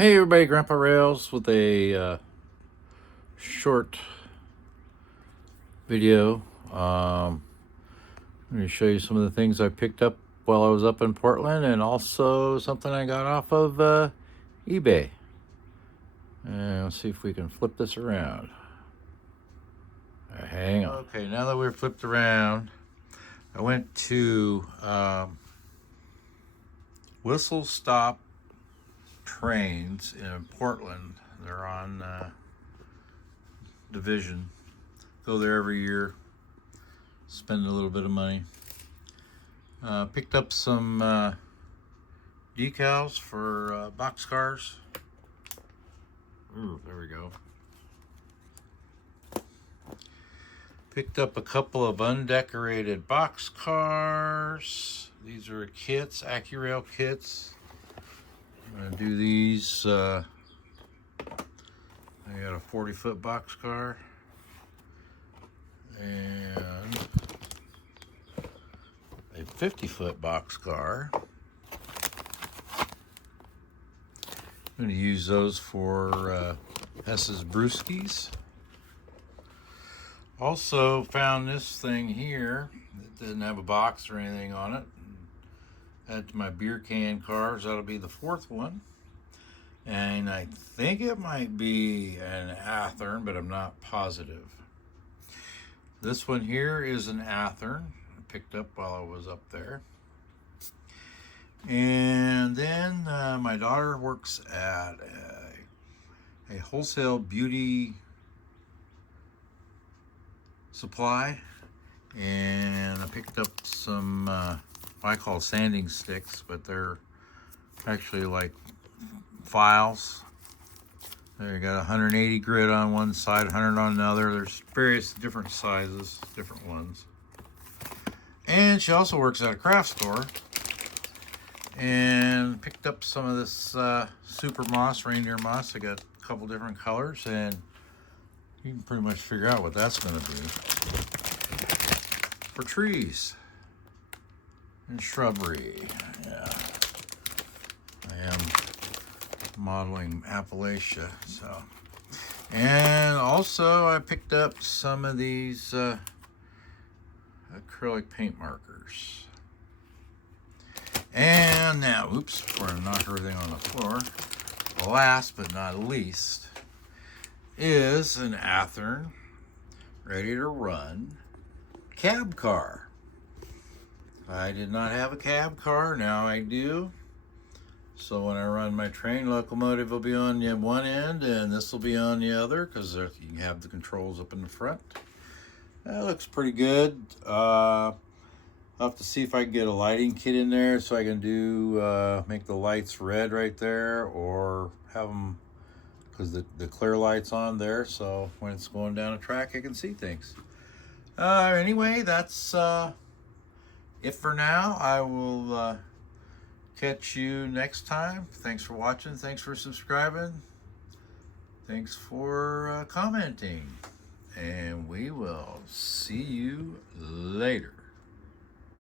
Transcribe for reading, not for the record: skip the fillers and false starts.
Hey everybody, Grandpa Rails with a short video. I'm going to show you some of the things I picked up while I was up in Portland, and also something I got off of eBay. And let's see if we can flip this around. Hang on. Okay, now that we're flipped around, I went to Whistle Stop Trains in Portland. They're on Division. Go there every year, spend a little bit of money. Picked up some decals for boxcars. Ooh, there we go. Picked up a couple of undecorated boxcars. These are kits, Accurail kits. I'm going to do these. I got a 40-foot boxcar and a 50-foot boxcar. I'm going to use those for Hess's Brewskis. Also found this thing here. It didn't have a box or anything on it. Add to my beer can cars. That'll be the fourth one. And I think it might be an Athearn, but I'm not positive. This one here is an Athearn I picked up while I was up there. And then my daughter works at a wholesale beauty supply, and I picked up some I call sanding sticks, but they're actually like files. There, you got 180 grit on one side, 100 on another. There's various different sizes, different ones. And she also works at a craft store, and picked up some of this super moss, reindeer moss. I got a couple different colors, and you can pretty much figure out what that's going to be. For trees and shrubbery. Yeah, I am modeling Appalachia. So, and also I picked up some of these acrylic paint markers. And now, oops, before I knock everything on the floor, last but not least is an Athearn ready to run cab car. I did not have a cab car, now I do. So when I run my train, locomotive will be on the one end and this will be on the other, because you can have the controls up in the front. That looks pretty good. I'll have to see if I can get a lighting kit in there so I can do make the lights red right there, or have them, because the clear light's on there, so when it's going down a track I can see things. Anyway, that's it for now. I will catch you next time. Thanks for watching. Thanks for subscribing. Thanks for commenting. And we will see you later.